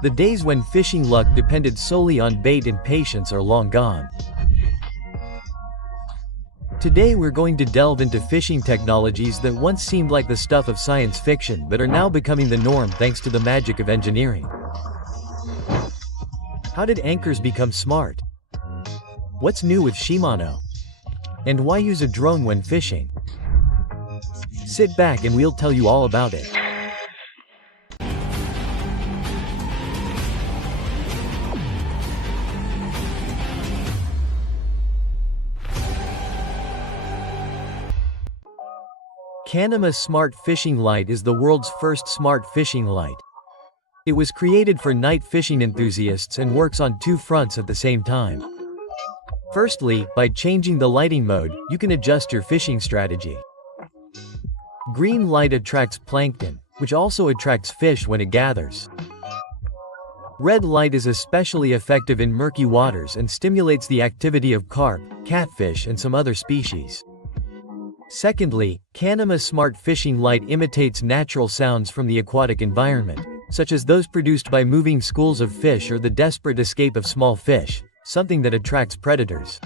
The days when fishing luck depended solely on bait and patience are long gone. Today we're going to delve into fishing technologies that once seemed like the stuff of science fiction but are now becoming the norm thanks to the magic of engineering. How did anchors become smart? What's new with Shimano? And why use a drone when fishing? Sit back and we'll tell you all about it. Canema Smart Fishing Light is the world's first smart fishing light. It was created for night fishing enthusiasts and works on two fronts at the same time. Firstly, by changing the lighting mode, you can adjust your fishing strategy. Green light attracts plankton, which also attracts fish when it gathers. Red light is especially effective in murky waters and stimulates the activity of carp, catfish and some other species. Secondly, Canema Smart Fishing Light imitates natural sounds from the aquatic environment, such as those produced by moving schools of fish or the desperate escape of small fish, something that attracts predators.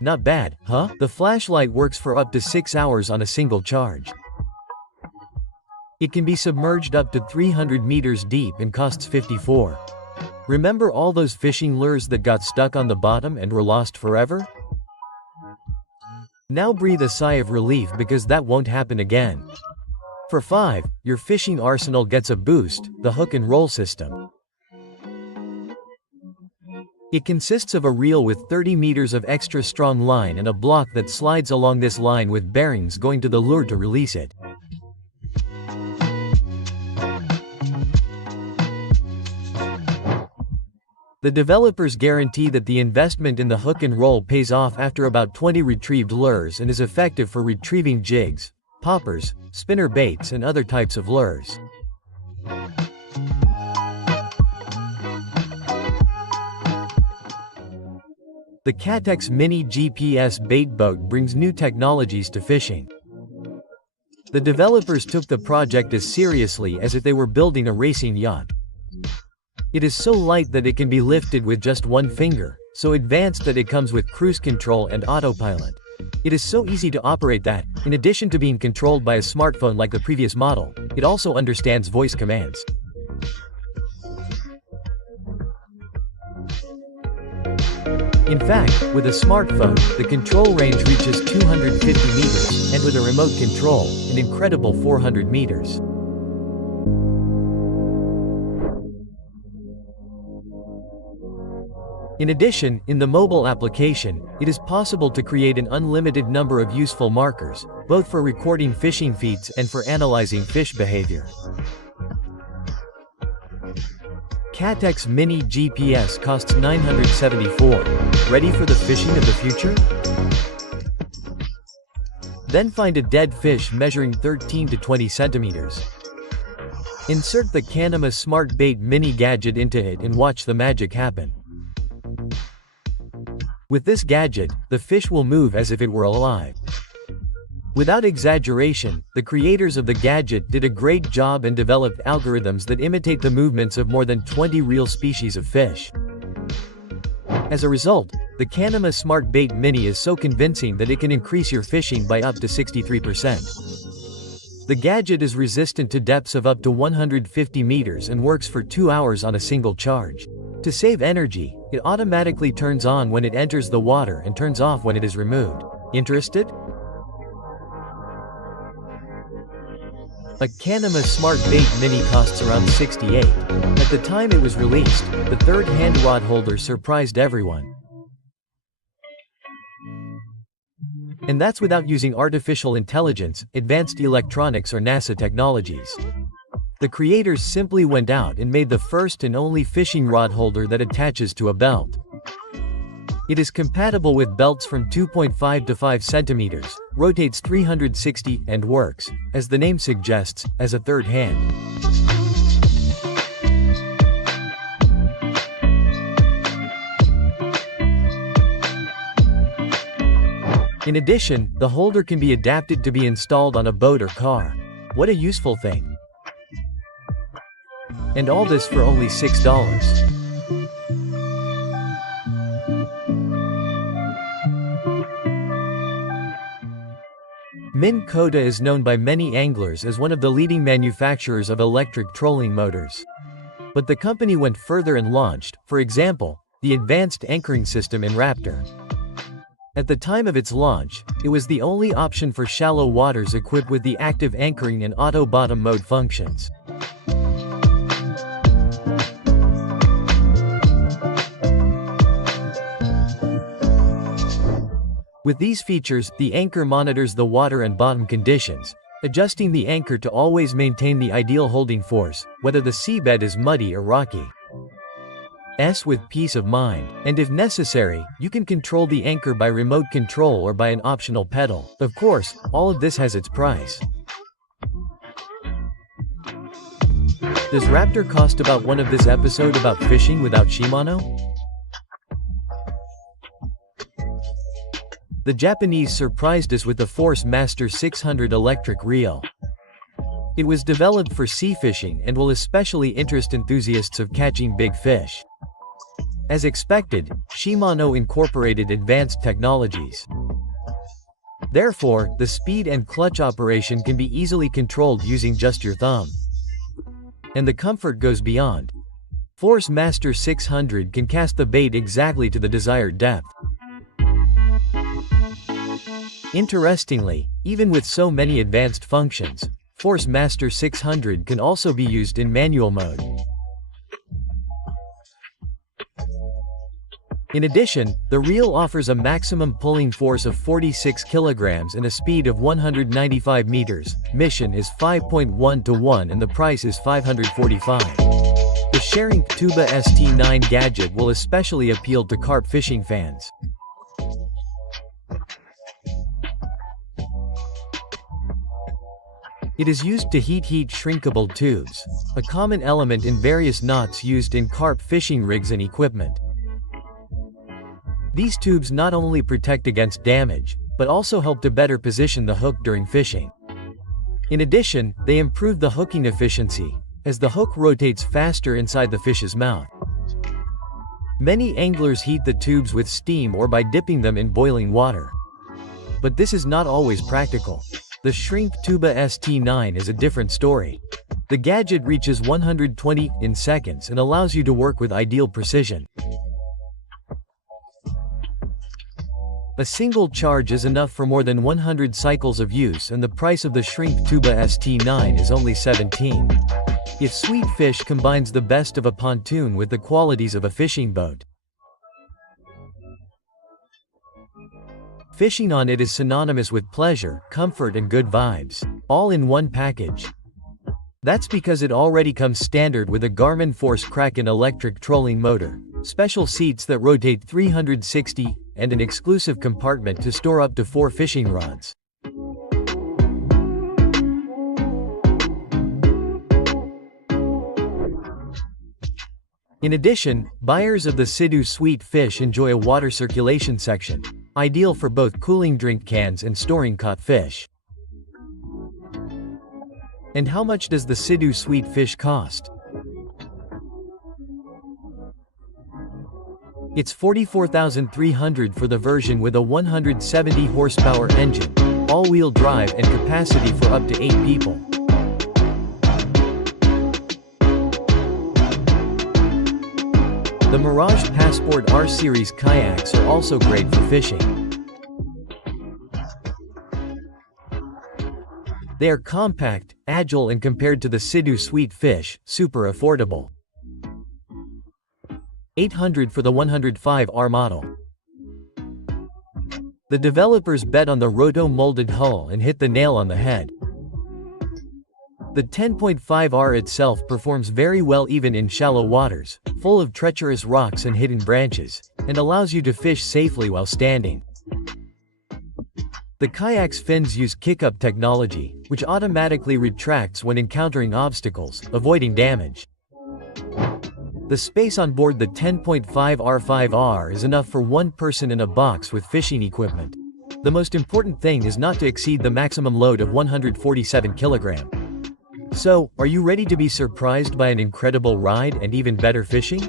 Not bad, huh? The flashlight works for up to 6 hours on a single charge. It can be submerged up to 300 meters deep and costs $54. Remember all those fishing lures that got stuck on the bottom and were lost forever? Now breathe a sigh of relief because that won't happen again. For $5, your fishing arsenal gets a boost, the hook and roll system. It consists of a reel with 30 meters of extra strong line and a block that slides along this line with bearings going to the lure to release it. The developers guarantee that the investment in the hook and roll pays off after about 20 retrieved lures and is effective for retrieving jigs, poppers, spinner baits and other types of lures. The Catex Mini GPS bait boat brings new technologies to fishing. The developers took the project as seriously as if they were building a racing yacht. It is so light that it can be lifted with just one finger, so advanced that it comes with cruise control and autopilot. It is so easy to operate that, in addition to being controlled by a smartphone like the previous model, it also understands voice commands. In fact, with a smartphone, the control range reaches 250 meters, and with a remote control, an incredible 400 meters. In addition, in the mobile application, it is possible to create an unlimited number of useful markers, both for recording fishing feeds and for analyzing fish behavior. Catex Mini GPS costs $974. Ready for the fishing of the future? Then find a dead fish measuring 13 to 20 centimeters. Insert the Canema Smart Bait Mini gadget into it and watch the magic happen. With this gadget, the fish will move as if it were alive. Without exaggeration, the creators of the gadget did a great job and developed algorithms that imitate the movements of more than 20 real species of fish. As a result, the Canema Smart Bait Mini is so convincing that it can increase your fishing by up to 63%. The gadget is resistant to depths of up to 150 meters and works for 2 hours on a single charge. To save energy, it automatically turns on when it enters the water and turns off when it is removed. Interested? A Canema Smart Bait Mini costs around $68. At the time it was released, the third hand rod holder surprised everyone. And that's without using artificial intelligence, advanced electronics or NASA technologies. The creators simply went out and made the first and only fishing rod holder that attaches to a belt. It is compatible with belts from 2.5 to 5 centimeters, rotates 360, and works, as the name suggests, as a third hand. In addition, the holder can be adapted to be installed on a boat or car. What a useful thing! And all this for only $6. Minn Kota is known by many anglers as one of the leading manufacturers of electric trolling motors. But the company went further and launched, for example, the advanced anchoring system in Raptor. At the time of its launch, it was the only option for shallow waters equipped with the active anchoring and auto bottom mode functions. With these features, the anchor monitors the water and bottom conditions, adjusting the anchor to always maintain the ideal holding force, whether the seabed is muddy or rocky. With peace of mind. And if necessary, you can control the anchor by remote control or by an optional pedal. Of course, all of this has its price. Does Raptor cost about one of this episode about fishing without Shimano? The Japanese surprised us with the Force Master 600 electric reel. It was developed for sea fishing and will especially interest enthusiasts of catching big fish. As expected, Shimano incorporated advanced technologies. Therefore, the speed and clutch operation can be easily controlled using just your thumb. And the comfort goes beyond. Force Master 600 can cast the bait exactly to the desired depth. Interestingly, even with so many advanced functions, Force Master 600 can also be used in manual mode. In addition, the reel offers a maximum pulling force of 46 kilograms and a speed of 195 meters. Mission is 5.1 to 1 and the price is $545. The Sharing Tuba ST9 gadget will especially appeal to carp fishing fans. It is used to heat shrinkable tubes, a common element in various knots used in carp fishing rigs and equipment. These tubes not only protect against damage, but also help to better position the hook during fishing. In addition, they improve the hooking efficiency, as the hook rotates faster inside the fish's mouth. Many anglers heat the tubes with steam or by dipping them in boiling water. But this is not always practical. The Shrink Tuba ST9 is a different story. The gadget reaches 120 in seconds and allows you to work with ideal precision. A single charge is enough for more than 100 cycles of use, and the price of the Shrink Tuba ST9 is only $17. If Sweet Fish combines the best of a pontoon with the qualities of a fishing boat. Fishing on it is synonymous with pleasure, comfort and good vibes, all in one package. That's because it already comes standard with a Garmin Force Kraken electric trolling motor, special seats that rotate 360, and an exclusive compartment to store up to 4 fishing rods. In addition, buyers of the Sea-Doo Sweet Fish enjoy a water circulation section, ideal for both cooling drink cans and storing caught fish. And how much does the Sea-Doo Sweet Fish cost? It's $44,300 for the version with a 170 horsepower engine, all-wheel drive and capacity for up to 8 people. The Mirage Passport R-Series kayaks are also great for fishing. They are compact, agile and compared to the Sea-Doo Sweet Fish, super affordable. $800 for the 105R model. The developers bet on the roto-molded hull and hit the nail on the head. The 10.5R itself performs very well even in shallow waters, full of treacherous rocks and hidden branches, and allows you to fish safely while standing. The kayak's fins use kick-up technology, which automatically retracts when encountering obstacles, avoiding damage. The space on board the 10.5R5R is enough for one person in a box with fishing equipment. The most important thing is not to exceed the maximum load of 147 kg. So, are you ready to be surprised by an incredible ride and even better fishing?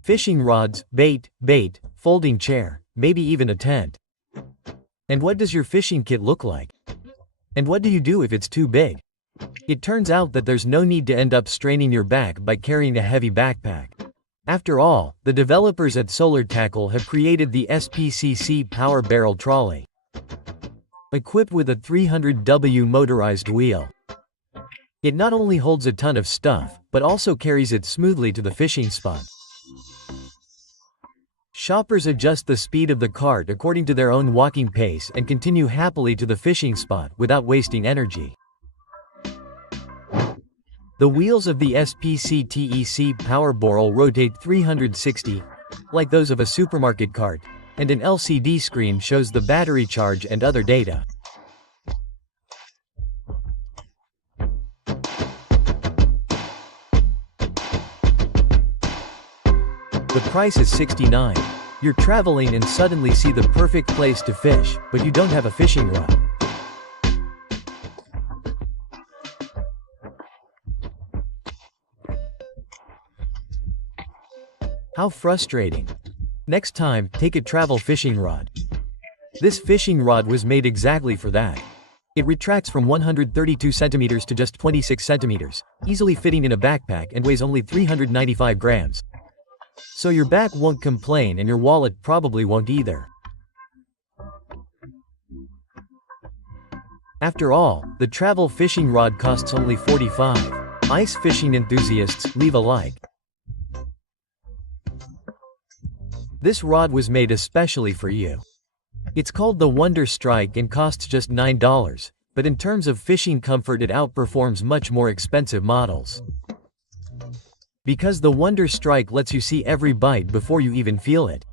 Fishing rods, bait, folding chair, maybe even a tent. And what does your fishing kit look like? And what do you do if it's too big? It turns out that there's no need to end up straining your back by carrying a heavy backpack. After all, the developers at Solar Tackle have created the SPCC Power Barrel Trolley. Equipped with a 300W motorized wheel. It not only holds a ton of stuff, but also carries it smoothly to the fishing spot. Shoppers adjust the speed of the cart according to their own walking pace and continue happily to the fishing spot without wasting energy. The wheels of the SPCTEC Power Barrel rotate 360, like those of a supermarket cart, and an LCD screen shows the battery charge and other data. The price is $69. You're traveling and suddenly see the perfect place to fish, but you don't have a fishing rod. How frustrating. Next time, take a travel fishing rod. This fishing rod was made exactly for that. It retracts from 132 centimeters to just 26 centimeters, easily fitting in a backpack and weighs only 395 grams. So your back won't complain and your wallet probably won't either. After all, the travel fishing rod costs only $45. Ice fishing enthusiasts, leave a like. This rod was made especially for you. It's called the Wonder Strike and costs just $9, but in terms of fishing comfort it outperforms much more expensive models. Because the Wonder Strike lets you see every bite before you even feel it.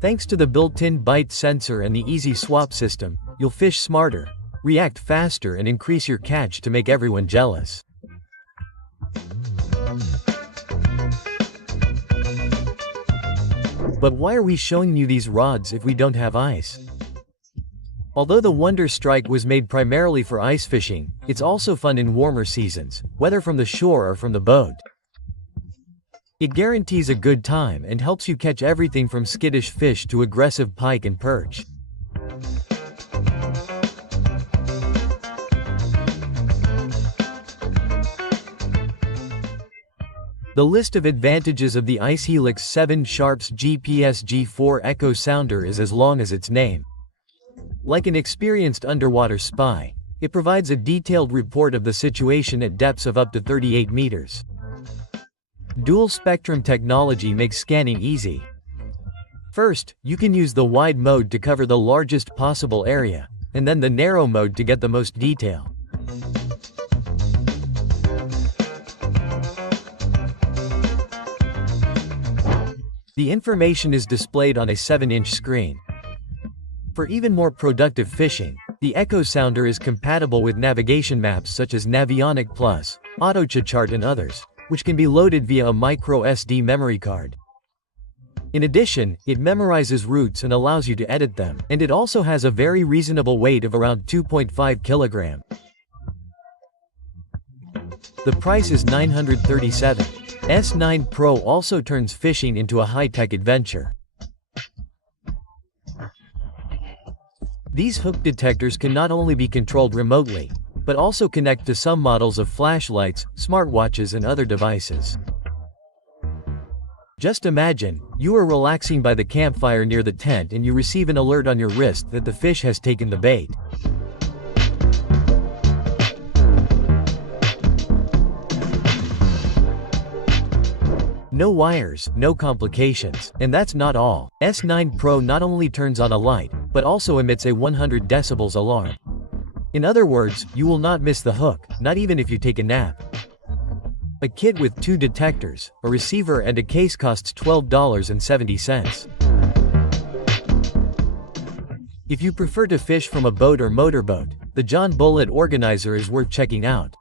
Thanks to the built-in bite sensor and the easy swap system, you'll fish smarter, react faster and increase your catch to make everyone jealous. But why are we showing you these rods if we don't have ice? Although the Wonder Strike was made primarily for ice fishing, it's also fun in warmer seasons, whether from the shore or from the boat. It guarantees a good time and helps you catch everything from skittish fish to aggressive pike and perch. The list of advantages of the Ice Helix 7 Sharps GPS G4 Echo Sounder is as long as its name. Like an experienced underwater spy, it provides a detailed report of the situation at depths of up to 38 meters. Dual spectrum technology makes scanning easy. First, you can use the wide mode to cover the largest possible area, and then the narrow mode to get the most detail. The information is displayed on a 7-inch screen. For even more productive fishing, the Echo Sounder is compatible with navigation maps such as Navionic Plus, AutoChart and others, which can be loaded via a micro SD memory card. In addition, it memorizes routes and allows you to edit them, and it also has a very reasonable weight of around 2.5 kilograms. The price is $937. S9 Pro also turns fishing into a high-tech adventure. These hook detectors can not only be controlled remotely, but also connect to some models of flashlights, smartwatches and other devices. Just imagine, you are relaxing by the campfire near the tent and you receive an alert on your wrist that the fish has taken the bait. No wires, no complications, and that's not all. S9 Pro not only turns on a light, but also emits a 100 decibels alarm. In other words, you will not miss the hook, not even if you take a nap. A kit with 2 detectors, a receiver and a case costs $12.70. If you prefer to fish from a boat or motorboat, the John Bullitt Organizer is worth checking out.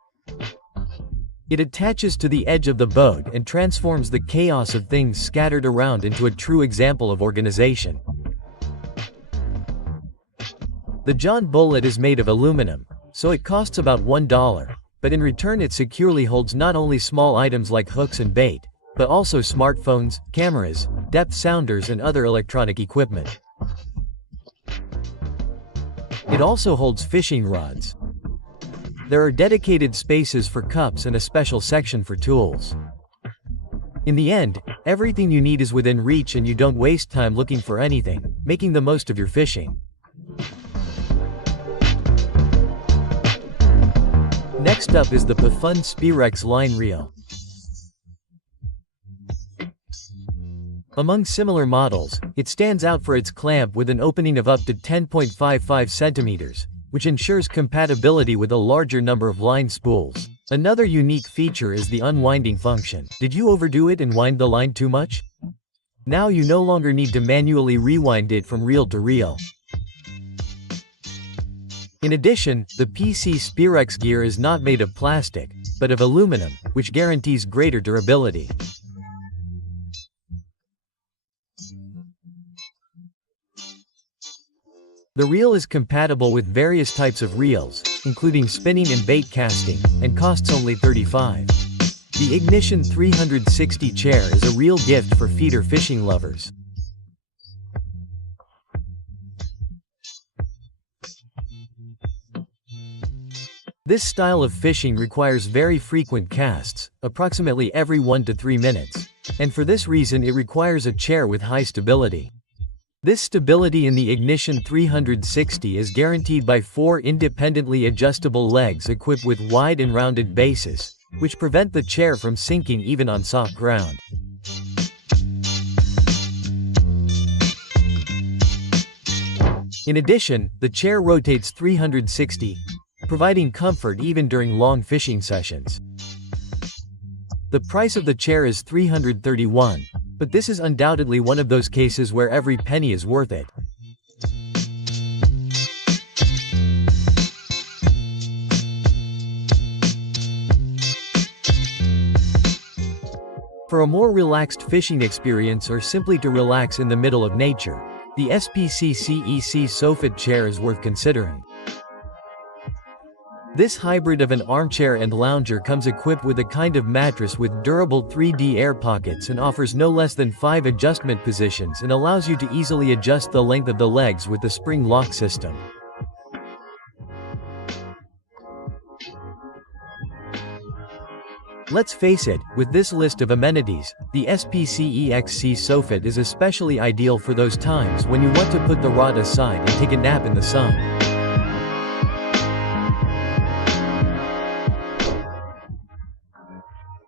It attaches to the edge of the boat and transforms the chaos of things scattered around into a true example of organization. The John Bullet is made of aluminum, so it costs about $1, but in return it securely holds not only small items like hooks and bait, but also smartphones, cameras, depth sounders and other electronic equipment. It also holds fishing rods. There are dedicated spaces for cups and a special section for tools. In the end, everything you need is within reach and you don't waste time looking for anything, making the most of your fishing. Next up is the Pafun Spirex line reel. Among similar models, it stands out for its clamp with an opening of up to 10.55 centimeters, which ensures compatibility with a larger number of line spools. Another unique feature is the unwinding function. Did you overdo it and wind the line too much? Now you no longer need to manually rewind it from reel to reel. In addition, the PC Spirex gear is not made of plastic, but of aluminum, which guarantees greater durability. The reel is compatible with various types of reels, including spinning and bait casting, and costs only $35. The Ignition 360 chair is a real gift for feeder fishing lovers. This style of fishing requires very frequent casts, approximately every 1 to 3 minutes, and for this reason it requires a chair with high stability. This stability in the Ignition 360 is guaranteed by 4 independently adjustable legs equipped with wide and rounded bases, which prevent the chair from sinking even on soft ground. In addition, the chair rotates 360, providing comfort even during long fishing sessions. The price of the chair is $331, but this is undoubtedly one of those cases where every penny is worth it. For a more relaxed fishing experience or simply to relax in the middle of nature, the SPC CEC Sofit chair is worth considering. This hybrid of an armchair and lounger comes equipped with a kind of mattress with durable 3D air pockets and offers no less than 5 adjustment positions and allows you to easily adjust the length of the legs with the spring lock system. Let's face it, with this list of amenities, the SPC EXC Sofit is especially ideal for those times when you want to put the rod aside and take a nap in the sun.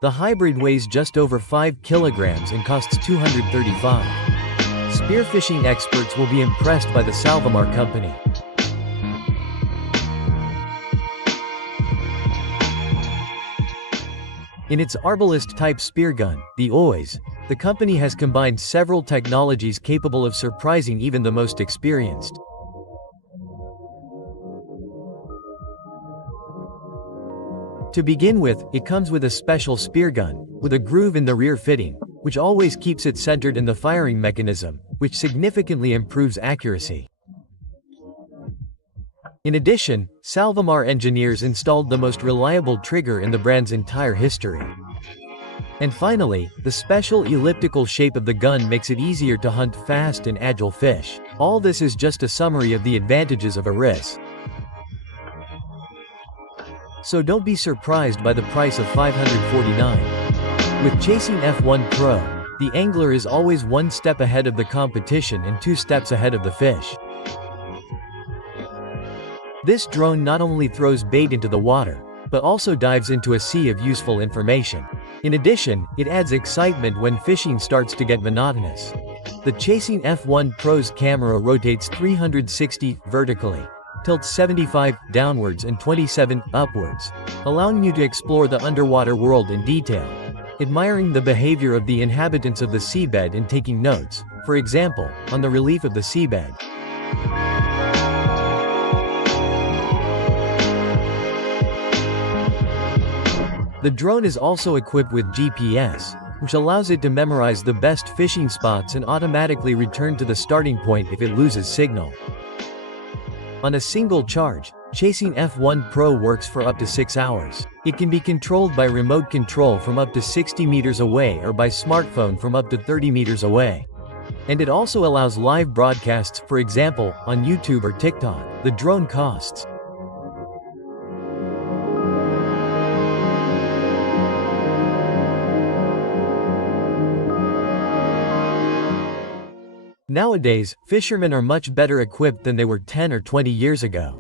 The hybrid weighs just over 5 kilograms and costs $235. Spearfishing experts will be impressed by the Salvamar company. In its Arbalist-type speargun, the OIS, the company has combined several technologies capable of surprising even the most experienced. To begin with, it comes with a special speargun, with a groove in the rear fitting, which always keeps it centered in the firing mechanism, which significantly improves accuracy. In addition, Salvamar engineers installed the most reliable trigger in the brand's entire history. And finally, the special elliptical shape of the gun makes it easier to hunt fast and agile fish. All this is just a summary of the advantages of a RIS. So don't be surprised by the price of $549. With Chasing F1 Pro, the angler is always 1 step ahead of the competition and 2 steps ahead of the fish. This drone not only throws bait into the water, but also dives into a sea of useful information. In addition, it adds excitement when fishing starts to get monotonous. The Chasing F1 Pro's camera rotates 360 vertically, tilts 75 downwards and 27 upwards, allowing you to explore the underwater world in detail, admiring the behavior of the inhabitants of the seabed and taking notes, for example, on the relief of the seabed. The drone is also equipped with GPS, which allows it to memorize the best fishing spots and automatically return to the starting point if it loses signal. On a single charge, chasing F1 Pro works for up to 6 hours. It can be controlled by remote control from up to 60 meters away or by smartphone from up to 30 meters away. And it also allows live broadcasts, for example, on YouTube or TikTok. The drone costs Nowadays, fishermen are much better equipped than they were 10 or 20 years ago.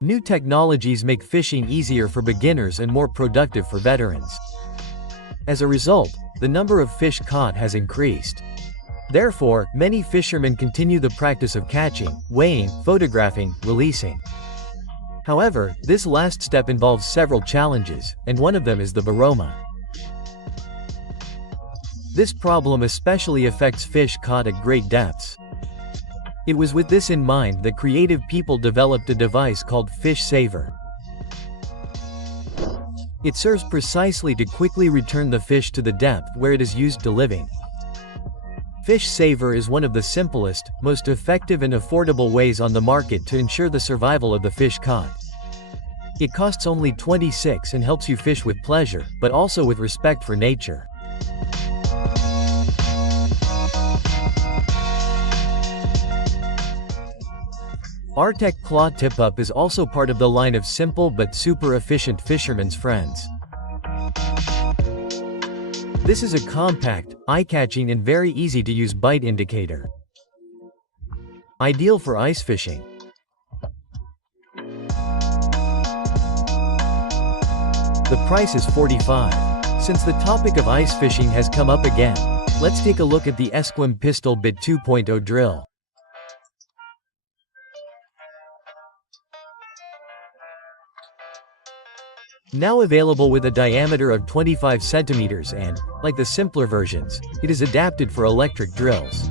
New technologies make fishing easier for beginners and more productive for veterans. As a result, the number of fish caught has increased. Therefore, many fishermen continue the practice of catching, weighing, photographing, releasing. However, this last step involves several challenges, and one of them is the varoma. This problem especially affects fish caught at great depths. It was with this in mind that creative people developed a device called Fish Saver. It serves precisely to quickly return the fish to the depth where it is used to living. Fish Saver is one of the simplest, most effective and affordable ways on the market to ensure the survival of the fish caught. It costs only $26 and helps you fish with pleasure, but also with respect for nature. Artec Claw Tip-Up is also part of the line of simple but super efficient fisherman's friends. This is a compact, eye-catching and very easy to use bite indicator. Ideal for ice fishing. The price is $45. Since the topic of ice fishing has come up again, let's take a look at the Esquim Pistol Bit 2.0 drill. Now available with a diameter of 25 centimeters and, like the simpler versions, it is adapted for electric drills.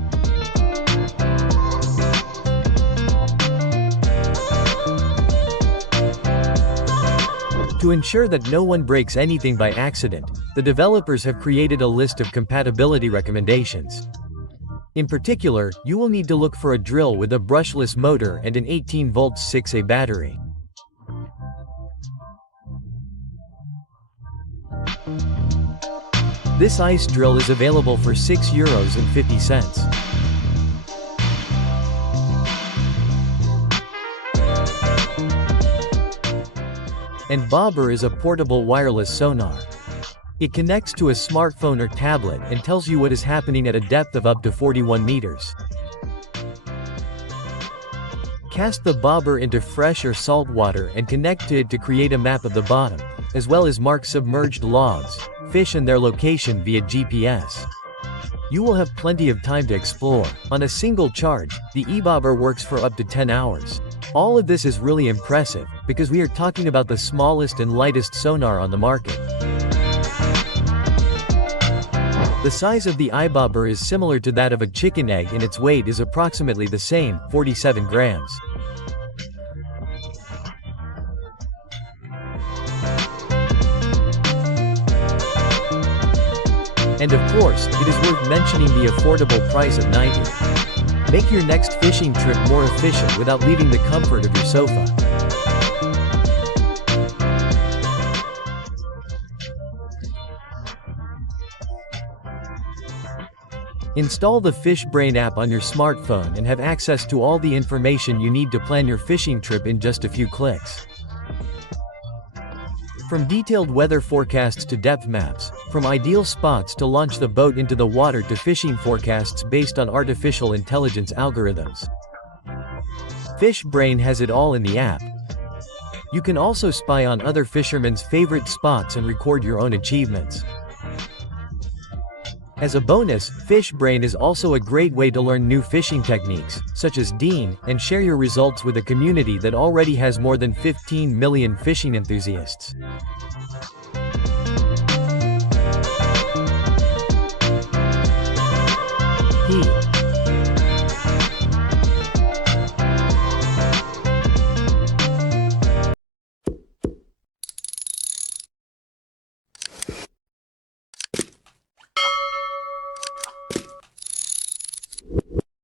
To ensure that no one breaks anything by accident, the developers have created a list of compatibility recommendations. In particular, you will need to look for a drill with a brushless motor and an 18-volt 6A battery. This ice drill is available for €6.50. And Bobber is a portable wireless sonar. It connects to a smartphone or tablet and tells you what is happening at a depth of up to 41 meters. Cast the bobber into fresh or salt water and connect to it to create a map of the bottom, as well as mark submerged logs, fish and their location via GPS. You will have plenty of time to explore. On a single charge, the e-bobber works for up to 10 hours. All of this is really impressive, because we are talking about the smallest and lightest sonar on the market. The size of the iBobber is similar to that of a chicken egg and its weight is approximately the same, 47 grams. And of course, it is worth mentioning the affordable price of $90. Make your next fishing trip more efficient without leaving the comfort of your sofa. Install the FishBrain app on your smartphone and have access to all the information you need to plan your fishing trip in just a few clicks. From detailed weather forecasts to depth maps, from ideal spots to launch the boat into the water to fishing forecasts based on artificial intelligence algorithms. FishBrain has it all in the app. You can also spy on other fishermen's favorite spots and record your own achievements. As a bonus, FishBrain is also a great way to learn new fishing techniques, such as Dean, and share your results with a community that already has more than 15 million fishing enthusiasts. He